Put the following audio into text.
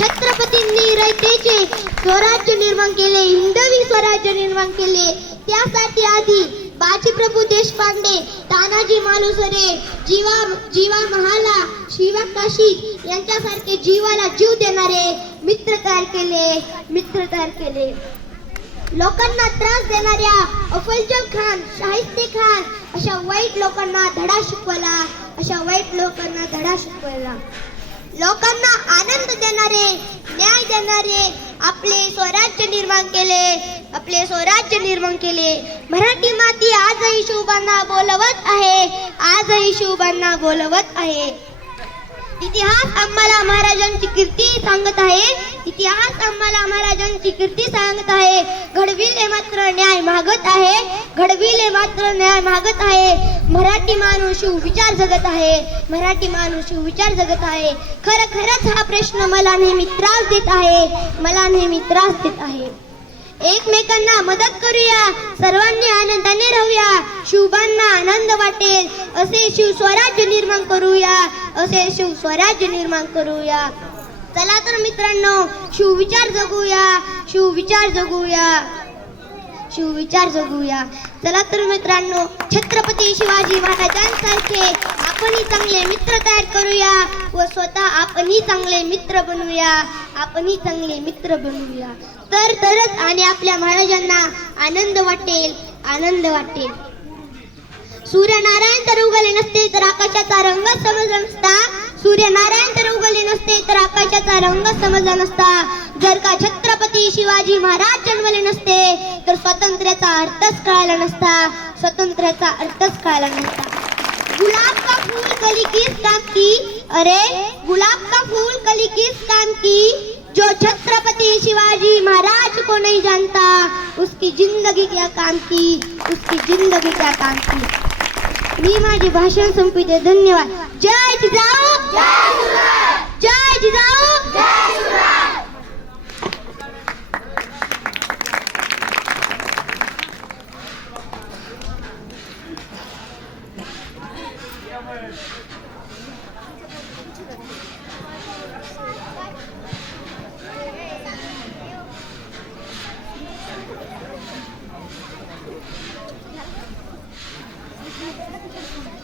छत्रपतींनी रयतेचे स्वराज्य निर्माण केले हिंदवी स्वराज्य निर्माण केले. त्यासाठी आधी बाजीप्रभू देशपांडे तानाजी मालुसरे जीवा जीवा महाला शिवा काशी यांच्यासारखे जीवाला जीव देणारे मित्र तयार केले मित्र तयार केले. लोकांना त्रास देणाऱ्या अफजल खान शाहिस्ते खान अशा वाईट लोकांना धडा शिकवला अशा वाईट लोकांना धडा शिकवला. लोकांना आनंद देणारे न्याय देणारे आपले स्वराज्य निर्माण केले आपले स्वराज्य निर्माण केले. मराठी माती आजही शिवबांना बोलवत आहे आजही शिवबांना बोलवत आहे. इतिहास आम्हाला महाराजांची कीर्ती सांगत आहे. इतिहास आम्हाला महाराजांची कीर्ती सांगत आहे. घडविले मात्र न्याय मागत आहे. घडविले मात्र न्याय मागत आहे. मराठी माणूस विचार जगत आहे. मराठी माणूस विचार जगत आहे. खरं खरंच हा प्रश्न मला नेहमी त्रास देत आहे. मला नेहमी त्रास देत आहे. एकमेकांना मदत करूया. सर्वांनी आनंदाने राहूया. शिवबांना आनंद वाटेल. असे शिव स्वराज्य निर्माण करूया. असे शिव स्वराज्य निर्माण करूया. चला तर मित्रांनो शिव विचार जगूया. शिव विचार जगूया. शिव विचार जगूया. चला तर मित्रांनो छत्रपती शिवाजी महाराजांसारखे आपणही चांगले मित्र तयार करूया व स्वतः आपणही चांगले मित्र बनवूया आपणही चांगले मित्र बनूया. तर तरच आणि आपल्या महाराजांना आनंद वाटेल आनंद वाटेल. सूर्यनारायण तर उगले नसते तर आकाशाचा रंग समजला नसता. सूर्यनारायण तर उगले नसते तर आकाशाचा रंग समजला नसता. जर का छत्रपती शिवाजी महाराज जन्मले नसते तर स्वातंत्र्याचा अर्थच कळाला नसता. स्वातंत्र्याचा अर्थच कळाला नसता. गुलाब का फूल कली किस काम की अरे, गुलाब का फूल कली किस काम की? जो छत्रपति शिवाजी महाराज को नहीं जानता, उसकी ज़िंदगी क्या काम की? उसकी ज़िंदगी क्या काम की? मी माझे भाषण संपविते धन्यवाद। जय जिजाऊ। जय जिजाऊ। Thank you.